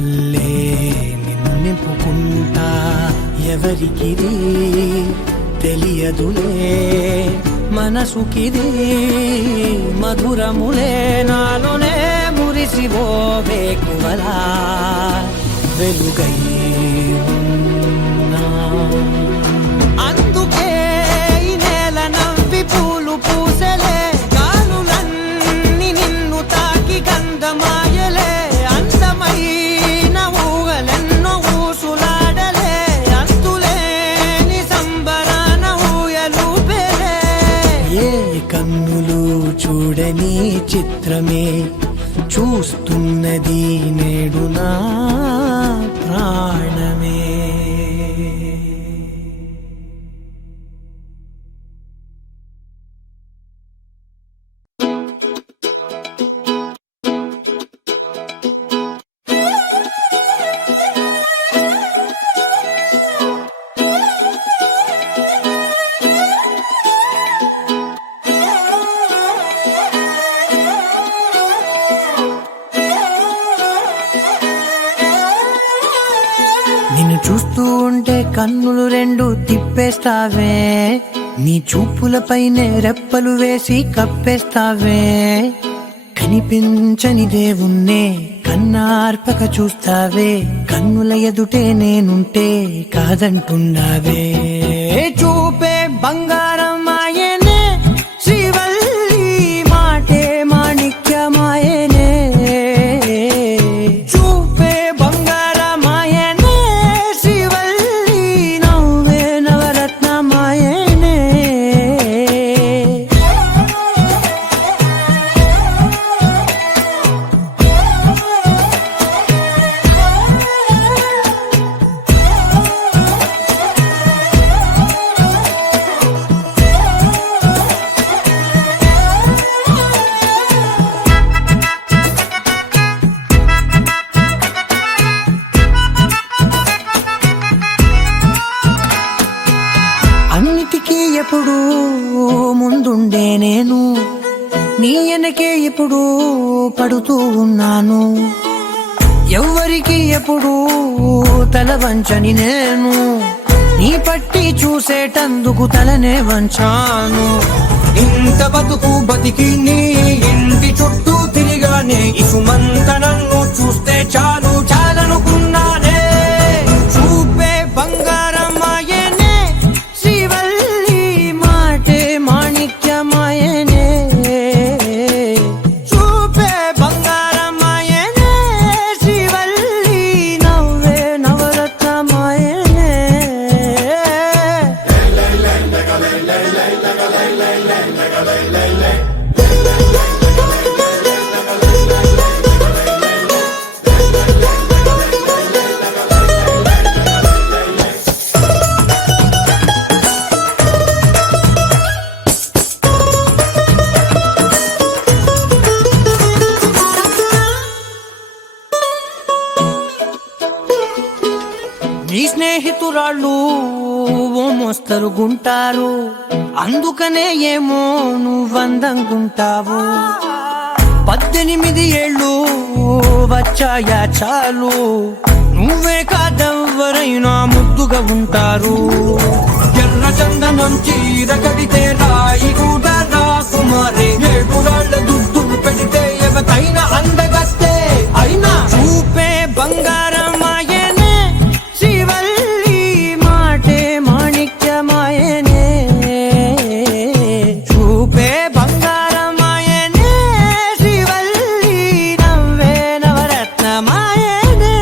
వల్లే నిన్ను నింపుకుంటా ఎవరికిది తెలియదులే మనసుకిది మధురములే నాలోనే మురిసివో వేకువలా వెలుగై ఉన్నా అందుకే ఈ నేల నవ్వి పూలు పూసలే గాలులన్నీ నిన్ను తాకి గంధమాయలే అందమైన ఊగలెన్నో ఊసులాడలే అంతులేని సంబరాన ఊయలూపెలే ఏ కన్నులు చూడని చిత్రమే చూస్తున్నది నేడు నా ప్రాణమే. నిన్ను చూస్తూ ఉంటే కన్నులు రెండు తిప్పేస్తావే నీ చూపులపైనే రెప్పలు వేసి కప్పేస్తావే కనిపించని దేవుణ్ణే కన్నార్పక చూస్తావే కన్నుల ఎదుటే నేనుంటే కాదంటున్నావే చూపే బంగారం ఆయనే శ్రీవల్లి మాటే మాణిక్యమాయనే చూపే బంగారమాయనే శ్రీవల్లి నవ్వే నవరత్నమాయనే అన్నిటికీ ఎప్పుడు ముందుండే నేను నీ వెనకే ఎప్పుడు పడుతూ ఉన్నాను ఎవ్వరికి ఎప్పుడు తల వంచని నేను నీ పట్టి చూసేటందుకు తలనే వంచాను ఇంత బతుకు బతికి నీ ఇంటి చుట్టూ తిరిగానే ఇసుమంత నన్ను చూస్తే చాలు చాలనుకున్నానే చూపే బంగారమాయనే శ్రీవల్లి మాటే మాణిక్యమాయనే చూపే బంగారమాయనే శ్రీవల్లి నవ్వే నవరత్నమాయనే నీ స్నేహితురాళ్ళు ఓ మోస్తరుగుంటారు అందుకనే ఏమో నువ్వందంగుంటావు 18 ఏళ్ళు వచ్చాయా చాలు నువ్వే కాదెవ్వరైనా ముద్దుగా ఉంటారు ఎర్ర చందనం చీర కడితే రాయి కూడా రాకుమారే 7 రాళ్ళ దుద్దులు పెడితే ఎవతైనా అందగస్తే అయినా చూపే బంగారమాయనే శ్రీవల్లి మాటే మాణిక్యమాయనే చూపే బంగారమాయనే శ్రీవల్లి నవ్వే నవరత్నమాయనే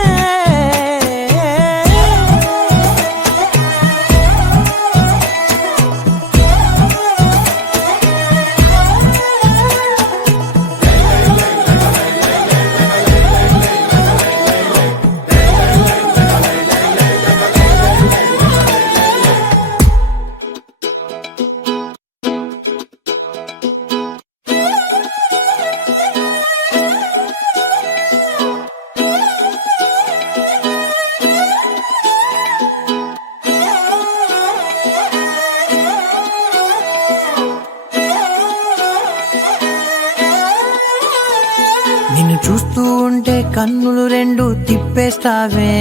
చూస్తుంటే కన్నులు రెండు తిప్పేస్తావే,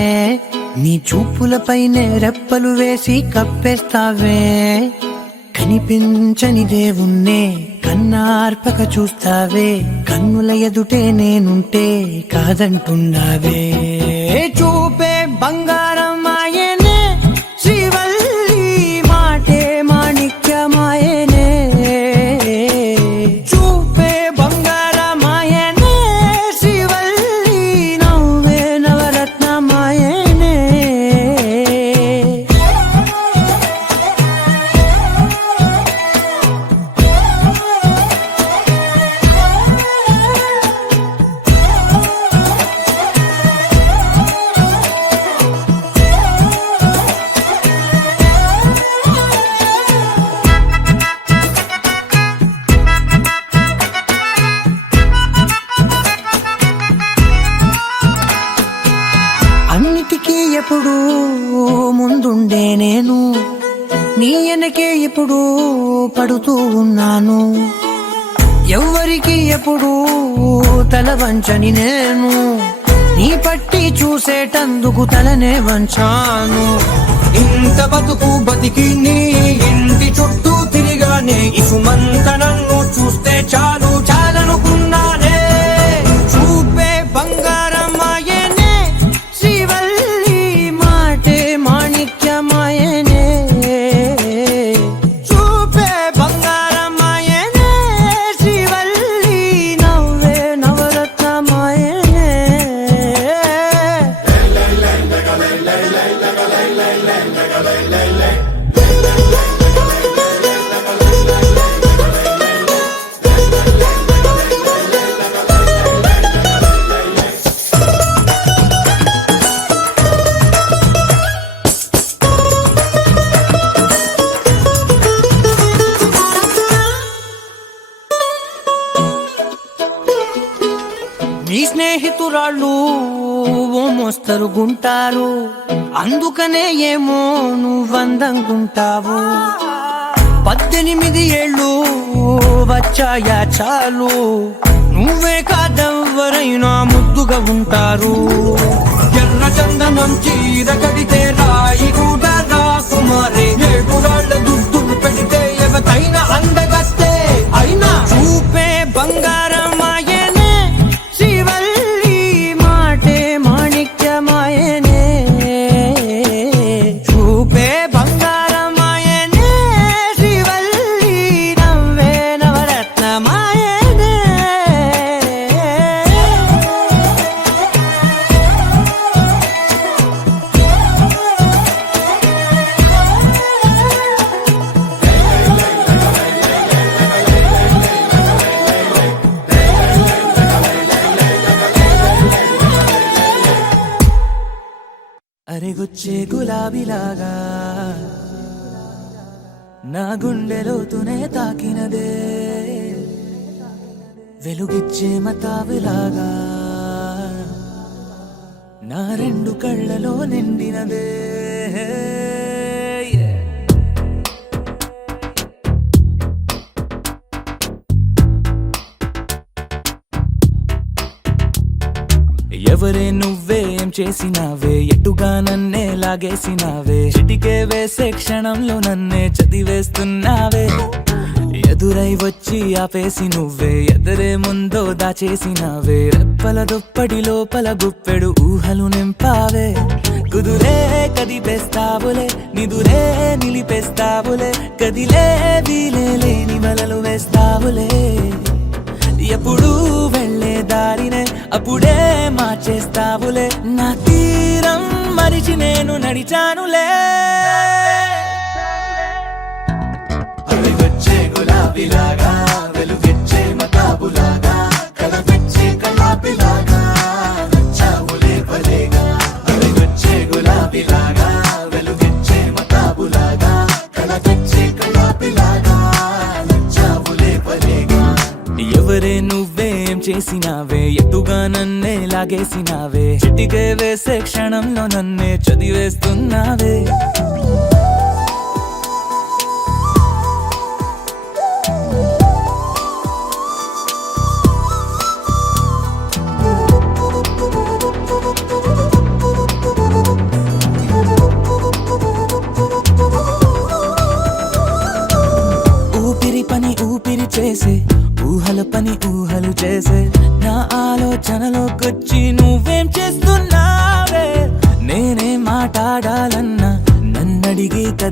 నీ చూపులపైనే రెప్పలు వేసి కప్పేస్తావే. కనిపించని దేవుణ్ణే కన్నార్పక చూస్తావే, కన్నుల ఎదుటే నేనుంటే కాదంటున్నావే. చూపే బంగారం ఆయనే శ్రీవల్లి, మాటే మాణిక్యమాయనే. చూపే బంగారం ఆయనే శ్రీవల్లి, నవ్వే నవరత్నమాయనే. అన్నిటికీ ఎప్పుడు ముందుండే నేను, నీ వెనకే ఎప్పుడు పడుతూ ఉన్నాను. ఎవ్వరికి ఎప్పుడు తల వంచని నేను, నీ పట్టి చూసేటందుకు తలనే వంచాను. ఇంత బతుకు బతికి నీ ఇంటి చుట్టూ తిరిగానే, ఇసుమంత నన్ను చూస్తే చాలు చాలనుకున్నానే. చూపే బంగారం ఆయనే శ్రీవల్లి, మాటే మాణిక్యమాయనే. చూపే బంగారం ఆయనే శ్రీవల్లి, నవ్వే నవరత్నమాయనే. నీ స్నేహితురాళ్ళు ఓ మోస్తరుగుంటారు, అందుకనే ఏమో నువ్వందంగుంటావు. 18 ఏళ్ళు వచ్చాయా చాలు, నువ్వే కాదెవ్వరైనా ముద్దుగా ఉంటారు. ఎర్ర చందనం చీర కడితే రాయి కూడా రాకుమారే, ఏడురాళ్ళ దుద్దులు పెడితే ఎవతైనా అందగస్తే అయినా. చూపే బంగారం ఆయనే శ్రీవల్లి, మాటే మాణిక్యమాయనే. చూపే బంగారం ఆయనే శ్రీవల్లి, నవ్వే నవరత్నమాయనే. అరెగుచ్చే గులాబీలాగా నా గుండెలోతునే తాకినదే, వెలుగిచ్చే మతాబులాగా నా రెండు కళ్ళలో నిండినదే. ఎవరే నువ్వేం చేసినావే, ఎటుగా నన్నే లాగేసినావే, చిటికే వేసే క్షణంలో నన్నే చదివేస్తున్నావే. ఎదురై వచ్చి ఆపేసి నువ్వే ఎదరే ముందో దాచేసినావే, రెప్పల దుప్పటి లోపల గుప్పెడు ఊహలు నింపావే. కుదురే కదిపేస్తావులే, నిదురే నిలిపేస్తావులే, కదిలే వీలే లేని వలలు వేస్తావులే. ఎప్పుడు వెళ్ళే దారినే అప్పుడే మార్చేస్తావులే, నా తీరం మరిచి నేను నడిచానులే. వచ్చే గులాబీలాగా, వెలుగిచ్చే మతాబులాగా, కలవచ్చే కలాపిలాగా, నచ్చావులే భలేగా. వచ్చే గులాబీలాగా, వెలుగిచ్చే మతాబులాగా, కలవచ్చే కలాపిలాగా, నచ్చావులే భలేగా. ఎవరే నువ్వేం చేసినావే, ఎటుగా నన్నే లాగేసినావే, చిటికే వేసే క్షణంలో నన్నే చదివేస్తున్నావే.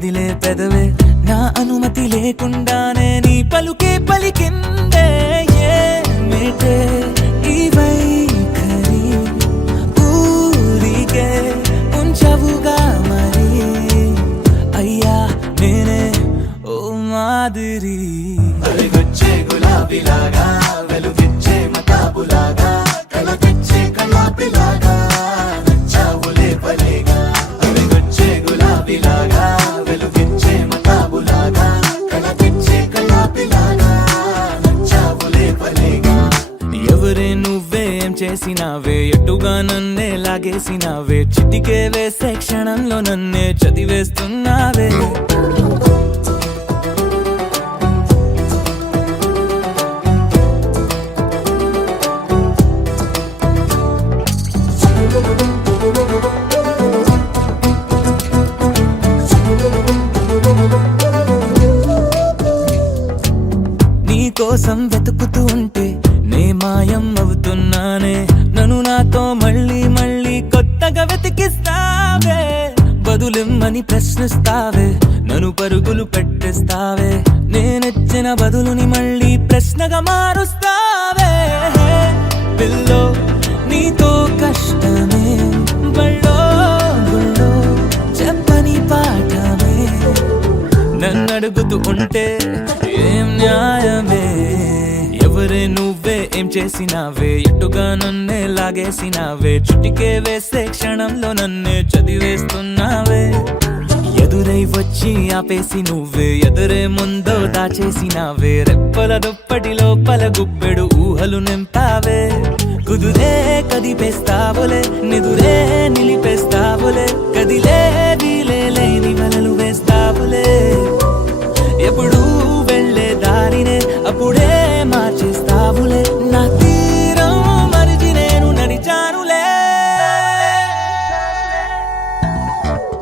కదిలే పెదవే నా అనుమతి లేకుండానే నీ పలుకే పలికిందే ఏమిటే ఈ వైఖరి ఊరికే ఉంచవుగా మరి అయ్యా నేనే ఓ మాదిరి అలిగొచ్చే గులాబీలాగా వెలుగిచ్చే మతాబులాగా కల తెచ్చే కళ్ళాపిలాగా నచ్చావులే భలేగా అలిగొచ్చే గులాబీలాగా వెలుగిచ్చే మతాబులాగా కల తెచ్చే కళ్ళాపిలాగా నచ్చావులే భలేగా ఎవరే నువ్వేం చేసినావే ఎటుగా నన్నే లాగేసినావే చిటికే వేసే క్షణంలో నన్నే చదివేస్తున్నావే నీ కోసం వెతుకుతూ ఉంటే నే మాయం అవుతున్నానే నన్ను నాతో మళ్ళీ మళ్ళీ కొత్తగా వెతికిస్తావే బదులిమ్మని ప్రశ్నిస్తావే నన్ను పరుగులు పెట్టిస్తావే నేనెచ్చిన బదులుని మళ్ళీ ప్రశ్నగా మారుస్తావే పిల్లో నీతో కష్టమే బళ్ళో గుళ్ళో చెప్పని పాఠమే నన్ను అడుగుతూ ఉంటే ఏం న్యాయమే ఎవరే నువ్వే ఏం చేసినావే ఎటుగా నన్నే లాగేసినావే చుటికే వేసే క్షణంలో నన్నే చదివేస్తున్నావే ఎదురై వచ్చి ఆపేసి నువ్వే ఎదురే ముందో దాచేసినావే రెప్పల దుప్పటి లోపల గుప్పెడు ఊహలు నింపావే కుదురే కదిపేస్తావులే నిదురే నిలిపేస్తావులే కదిలే వీలే లేని వలలు వేస్తావులే ఎప్పుడు వెళ్ళే దారినే అప్పుడే మార్చేస్తావులే నా తీరం మరిచి నేను నడిచానులే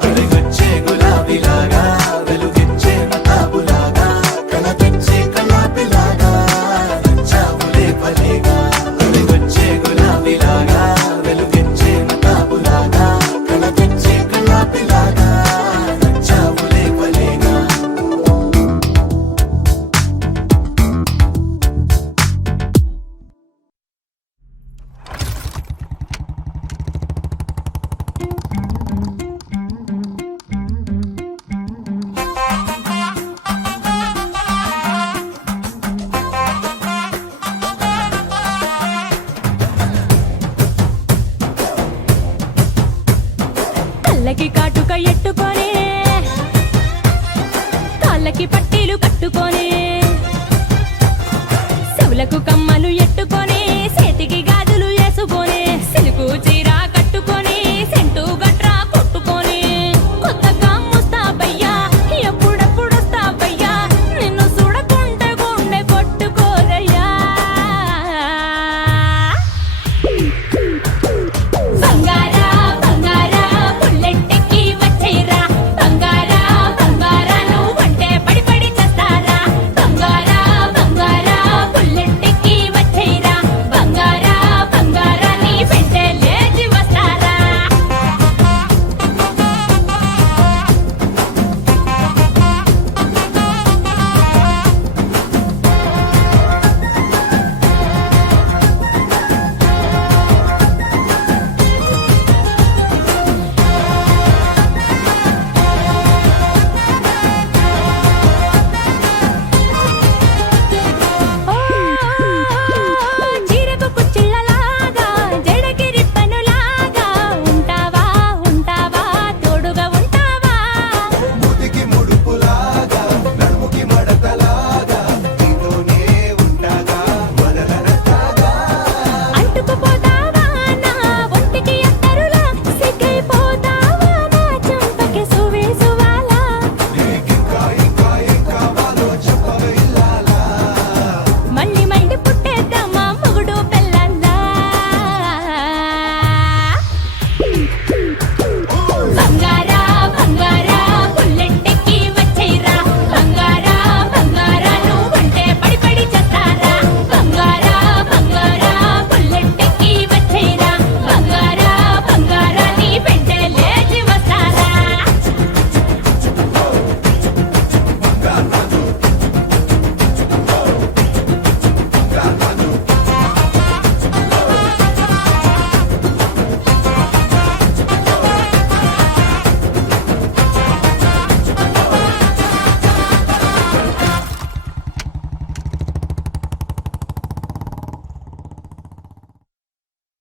అలిగొచ్చే గులాబీలాగా వెలుగిచ్చే మతాబులాగా కల తెచ్చే కళ్ళాపిలాగా నచ్చావులే భలేగా అలిగొచ్చే గులాబీలాగా వెలుగిచ్చే మతాబులాగా కల తెచ్చే కళ్ళాపిలాగా నచ్చావులే భలేగా కళ్ళకి కాటుక ఎట్టుకొని కాళ్ళకి పట్టీలు కట్టుకొని